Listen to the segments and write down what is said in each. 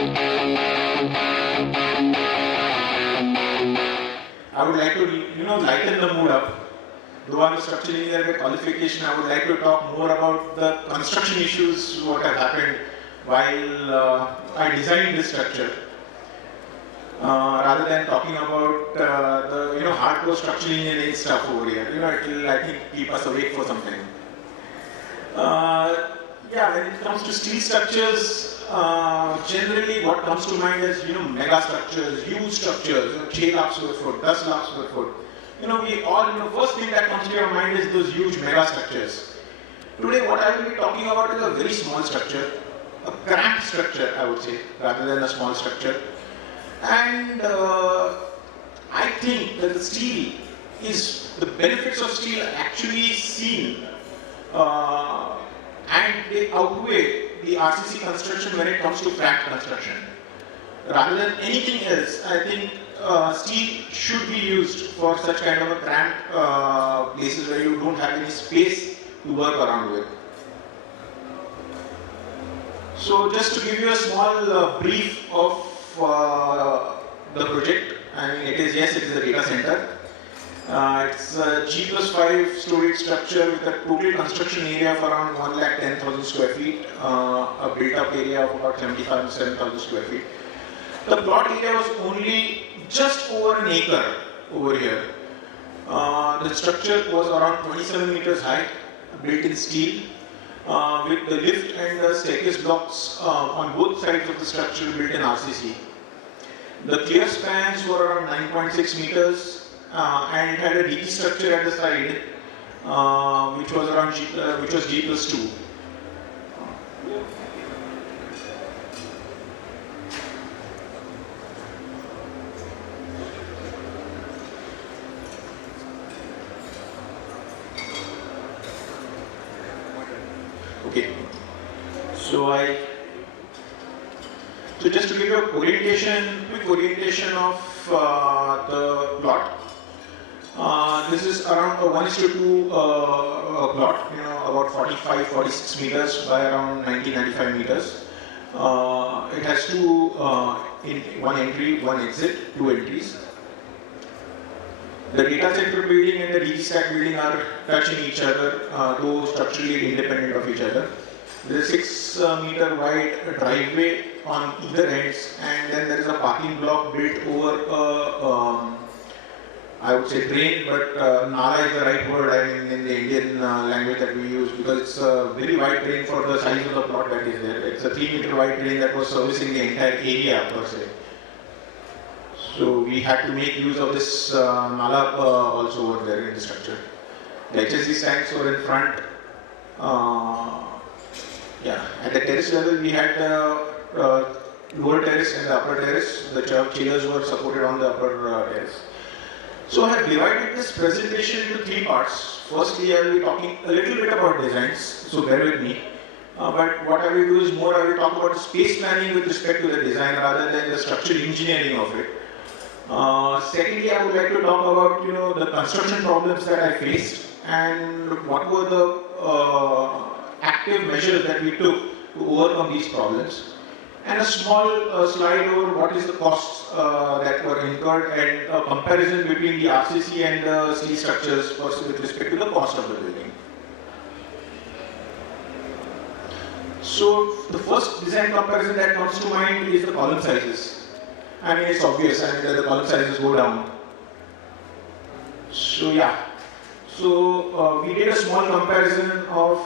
I would like to, lighten the mood up. Though I'm a structural engineer by qualification, I would like to talk more about the construction issues what have happened while I designed this structure, rather than talking about the hardcore structural engineering stuff over here. It will, I think, keep us awake for some time. Yeah, when it comes to steel structures, generally what comes to mind is mega structures, huge structures, 6 lakh square foot, 10 lakh square foot. We all, first thing that comes to your mind is those huge mega structures. Today, what I will be talking about is a very small structure, a cramped structure, I would say, rather than a small structure. And I think that the steel is, the benefits of steel are actually seen and they outweigh the RCC construction when it comes to cramped construction. Rather than anything else, I think steel should be used for such kind of a cramped places where you don't have any space to work around with. So just to give you a small brief of the project, I mean it is a data center. It's a G+5 storage structure with a total construction area of around 110,000 square feet, a built-up area of about 77,000 square feet. The plot area was only just over an acre over here. The structure was around 27 meters high, built in steel, with the lift and the staircase blocks on both sides of the structure built in RCC. The clear spans were around 9.6 meters. And it had a DG structure at the side, which was around G+2. Okay. So just to give you a quick orientation of the plot. This is around a 1:2 plot, about 46 meters by around 95 meters. It has one entry, one exit, 2 entries. The data center building and the DG stack building are touching each other, though structurally independent of each other. There is a 6-meter wide driveway on either ends, and then there is a parking block built over I would say drain, but nala is the right word, I mean, in the Indian language that we use, because it's a very wide drain for the size of the plot that is there. It's a 3-meter wide drain that was servicing the entire area per se. So we had to make use of this nala also over there in the structure. The HSC tanks were in front. At the terrace level we had the lower terrace and the upper terrace. The chillers were supported on the upper terrace. So I have divided this presentation into 3 parts. Firstly, I will be talking a little bit about designs, so bear with me. But what I will do is I will talk about space planning with respect to the design rather than the structural engineering of it. Secondly, I would like to talk about the construction problems that I faced and what were the active measures that we took to overcome these problems. And a small slide over what is the costs that were incurred and a comparison between the RCC and the steel structures with respect to the cost of the building. So the first design comparison that comes to mind is the column sizes. I mean it's obvious, I mean that the column sizes go down. So we did a small comparison of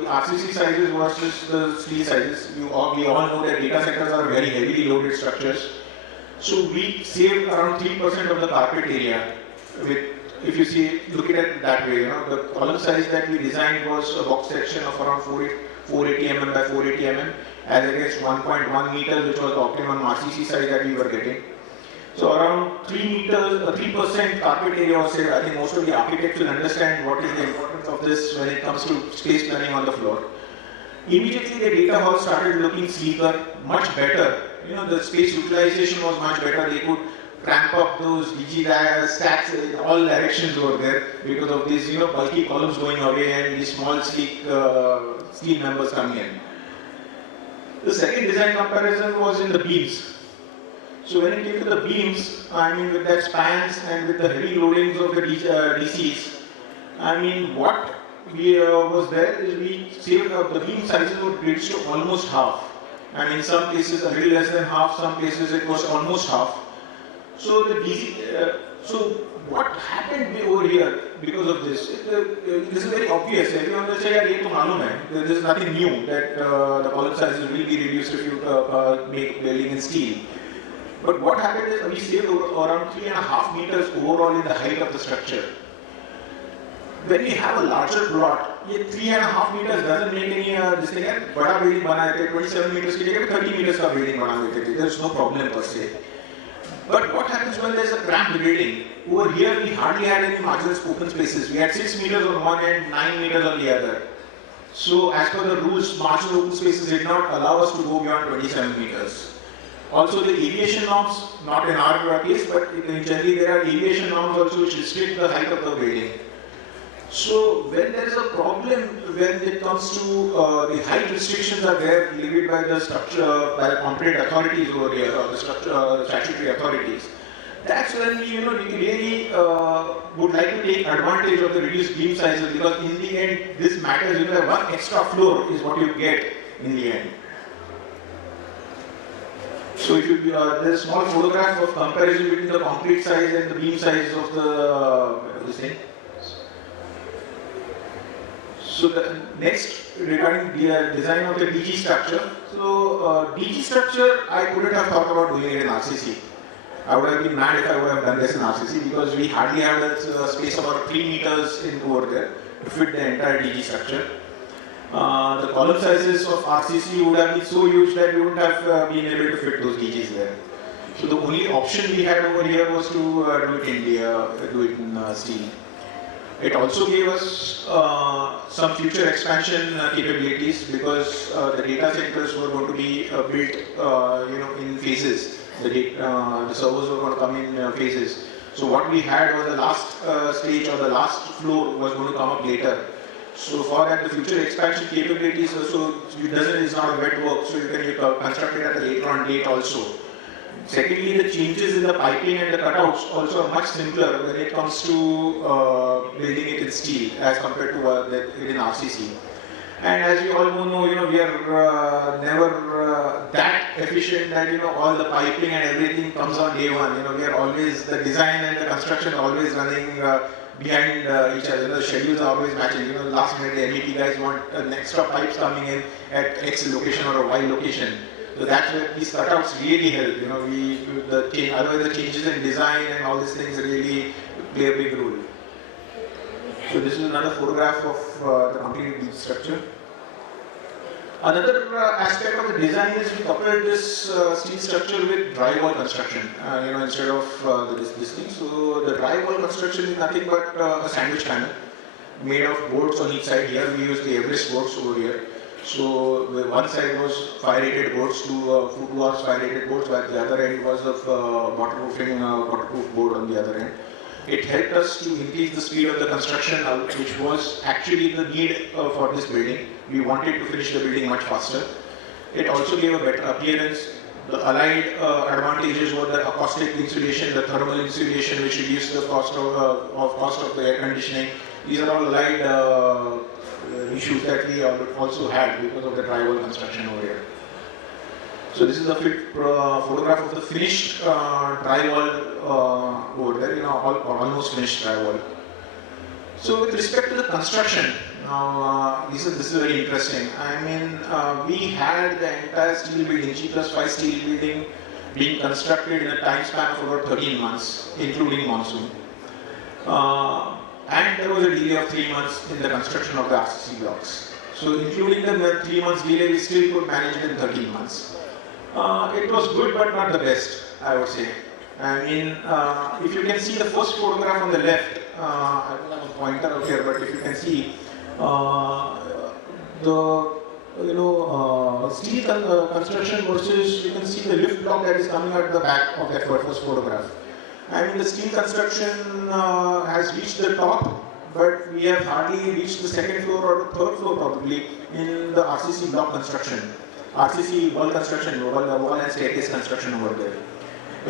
the RCC sizes versus the steel sizes. We all know that data centers are very heavily loaded structures. So we saved around 3% of the carpet area. If you look at it that way, the column size that we designed was a box section of around 480 mm by 480 mm, as against 1.1 meters, which was the optimum RCC size that we were getting. So around 3% carpet area was saved. I think most of the architects will understand what is the importance of this when it comes to space planning on the floor. Immediately the data hall started looking sleeker, much better. The space utilization was much better. They could cramp up those DG stacks in all directions over there because of these bulky columns going away and these small sleek steel members coming in. The second design comparison was in the beams. So when it came to the beams, I mean with their spans and with the heavy loadings of the DCs, I mean what we was there is we saved the beam sizes were reduced to almost half. I mean in some places a little less than half, some places it was almost half. So the so what happened over here because of this? This is very obvious. Everyone will say, "Yeah, ये तो मालूम है." There is nothing new that the column sizes will be reduced if you make building in steel. But what happened is we saved around 3.5 meters overall in the height of the structure. When we have a larger plot, ये 3.5 meters doesn't make any this thing. बड़ा building बना देते 27 meters की जगह 30 meters का building बना देते थे. There is no problem per se. But what happens when there is a cramped building? Over here we hardly had any marginal open spaces. We had 6 meters on one end, 9 meters on the other. So as per the rules, marginal open spaces did not allow us to go beyond 27 meters. Also the aviation norms, not in our case, but generally there are aviation norms also which restrict the height of the building. So when there is a problem when it comes to the height restrictions are there levied by the structure, by the competent authorities over here, or the statutory authorities, that's when we really would like to take advantage of the reduced beam sizes, because in the end this matters. One extra floor is what you get in the end. So if you there's a small photograph of comparison between the concrete size and the beam size of the thing. So the next regarding the design of the DG structure. So DG structure I couldn't have thought about doing it in RCC. I would have been mad if I would have done this in RCC, because we hardly have a space of about 3 meters in over there to fit the entire DG structure. The column sizes of RCC would have been so huge that we wouldn't have been able to fit those DGs there. So the only option we had over here was to do it in steel. It also gave us some future expansion capabilities, because the data centers were going to be built in phases. The servers were going to come in phases. So what we had was the last stage, or the last floor was going to come up later. So for that, the future expansion capabilities also is not a wet work, so you can construct it at a later on date also. Secondly, the changes in the piping and the cutouts also are much simpler when it comes to building it in steel as compared to in RCC. And as we all know, we are never that efficient that all the piping and everything comes on day one. We are always, the design and the construction always running behind each other. The schedules are always matching. Last minute the MEP guys want an extra pipes coming in at X location or a Y location. So that's where these cutouts really help. Otherwise the changes in design and all these things really play a big role. So this is another photograph of the complete beam structure. Another aspect of the design is we coupled this steel structure with drywall construction. Instead of this thing. So the drywall construction is nothing but a sandwich panel made of boards on each side. Here we use the Everest boards over here. So one side was fire-rated boards, two hours fire-rated boards, while the other end was of waterproof board on the other end. It helped us to increase the speed of the construction, which was actually the need for this building. We wanted to finish the building much faster. It also gave a better appearance. The allied advantages were the acoustic insulation, the thermal insulation, which reduced the cost of the air conditioning. These are all allied issues that we also had because of the drywall construction over here. So this is a photograph of the finished drywall over there, almost finished drywall. So with respect to the construction, this is very interesting. I mean, we had the entire steel building, G+5 steel building, being constructed in a time span of about 13 months, including monsoon. And there was a delay of 3 months in the construction of the RCC blocks. So including the 3 months delay, we still could manage it in 13 months. It was good, but not the best, I would say. I mean, if you can see the first photograph on the left, I don't have a pointer out here, but if you can see steel construction versus, you can see the lift block that is coming out at the back of that first photograph. I mean, the steel construction has reached the top, but we have hardly reached the second floor or the third floor probably in the RCC block construction. RCC wall construction, wall and staircase construction over there.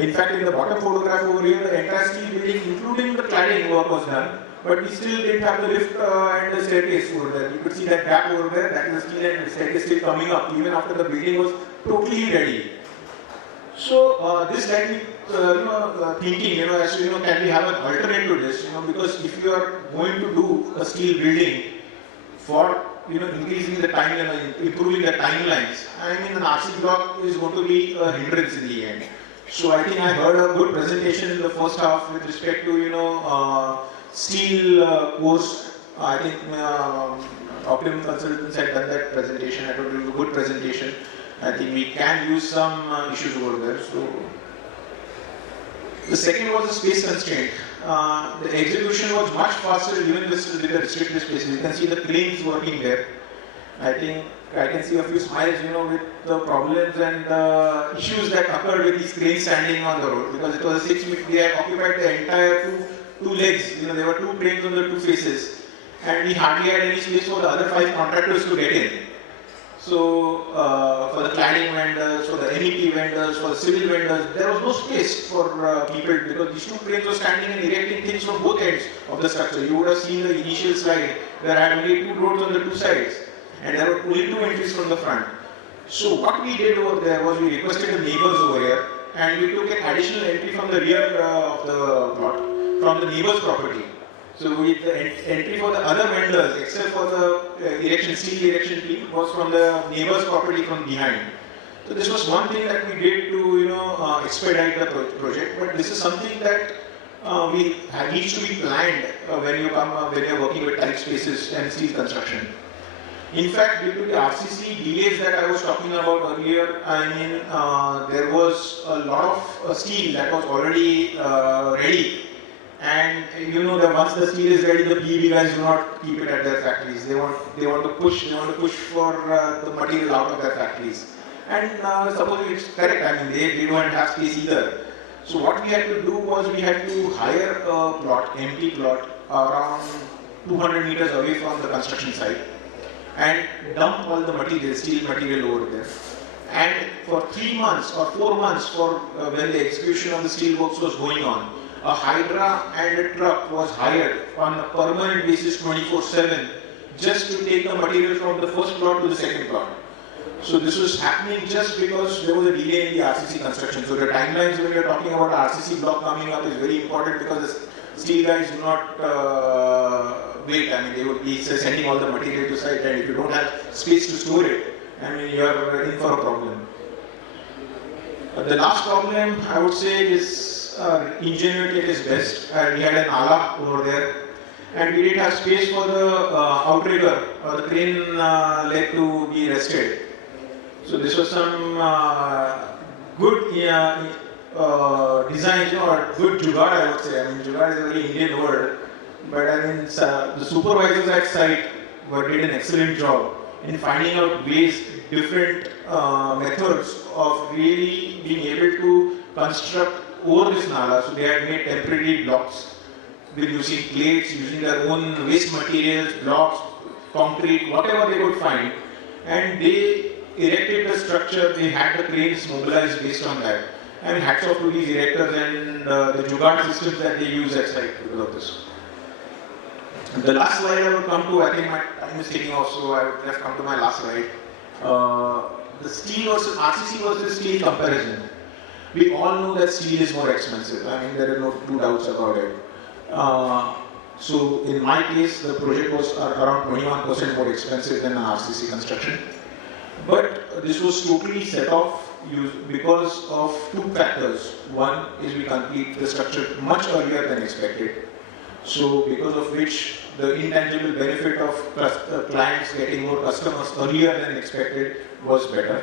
In fact, in the bottom photograph over here, the entire steel building, including the cladding work was done, but we still didn't have the lift and the staircase over there. You could see that gap over there, that is the steel and the staircase still coming up, even after the building was totally ready. So this led me, thinking, as to, can we have an alternate to this, because if you are going to do a steel building for, increasing the timeline, improving the timelines, I mean, an RC block is going to be a hindrance in the end. So I think I heard a good presentation in the first half with respect to, steel course. I think Optimum Consultants had done that presentation. I thought it was a good presentation. I think we can use some issues over there. So the second was the space constraint. The execution was much faster even with the restricted spaces. You can see the cranes working there. I think I can see a few smiles, with the problems and the issues that occurred with these cranes standing on the road, because it was a 6 meter. They had occupied the entire two legs. There were two cranes on the two faces, and we hardly had any space for the other 5 contractors to get in. So for the cladding vendors, for the MEP vendors, for the civil vendors, there was no space for people, because these two cranes were standing and erecting things from both ends of the structure. You would have seen the initial slide. There had only 2 roads on the 2 sides, and there were only 2 entries from the front. So what we did over there was we requested the neighbors over here, and we took an additional entry from the rear of the plot, from the neighbor's property. So the entry for the other vendors, except for the steel erection team, was from the neighbor's property from behind. So this was one thing that we did to expedite the project. But this is something that needs to be planned when you're working with tight spaces and steel construction. In fact, due to the RCC delays that I was talking about earlier, I mean, there was a lot of steel that was already ready. And that once the steel is ready, the PEB guys do not keep it at their factories. They want to push for the material out of their factories. And supposedly it's correct. I mean, they don't have space either. So what we had to do was we had to hire a plot, empty plot, around 200 meters away from the construction site, and dump all the material, steel material over there. And for 3 months or 4 months, when the execution of the steel works was going on, a hydra and a truck was hired on a permanent basis 24/7 just to take the material from the first plot to the second plot. So this was happening just because there was a delay in the RCC construction. So the timelines when we are talking about RCC block coming up is very important, because the steel guys do not wait. I mean, they would be sending all the material to site, and if you don't have space to store it, I mean, you are in for a problem. The last problem I would say is ingenuity at its best. We had an ala over there, and we didn't have space for the outrigger or the crane leg to be rested. So this was some good design, or good jugaad, I would say. I mean, jugaad is a very Indian word, but I mean, the supervisors at site did an excellent job in finding out ways, different methods of really being able to construct over this nala. So they had made temporary blocks with using plates, using their own waste materials, blocks, concrete, whatever they could find, and they erected the structure. They had the cranes mobilized based on that. I mean, hats off to these erectors and the jugaad systems that they use at site because of this. The last slide I would come to, I think my time is taking off, so I would just come to my last slide. The steel versus RCC versus steel comparison. We all know that steel is more expensive. I mean, there are no 2 doubts about it. So in my case, the project was around 21% more expensive than an RCC construction. But this was totally set off because of 2 factors. One is we complete the structure much earlier than expected. So because of which the intangible benefit of clients getting more customers earlier than expected was better.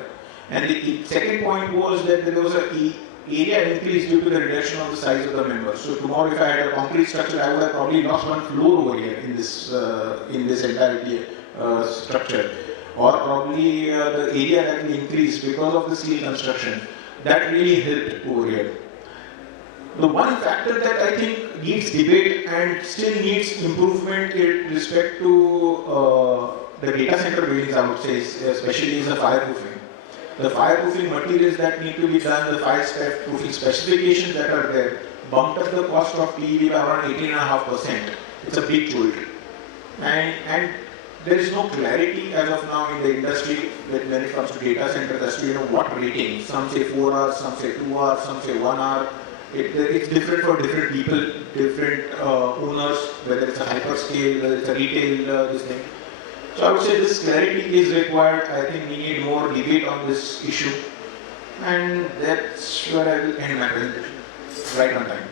And the second point was that there was an area increase due to the reduction of the size of the members. So tomorrow, if I had a concrete structure, I would have probably lost 1 floor over here in this entirety structure, or probably the area that we increased because of the steel construction. That really helped over here. The one factor that I think needs debate and still needs improvement in respect to the data center buildings, I would say, especially is the fireproofing. the fireproofing materials that need to be done, the fireproofing specifications that are there, bumped up the cost of PEB by around 18.5%. It's a big jolt. And there is no clarity as of now in the industry when it comes to data centers as to what rating. Some say 4 hours, some say 2 hours, some say 1 hour. It's different for different people, different owners, whether it's a hyperscale, whether it's a retail, this thing. So I would say this clarity is required. I think we need more debate on this issue. And that's where I will end my presentation. Right on time.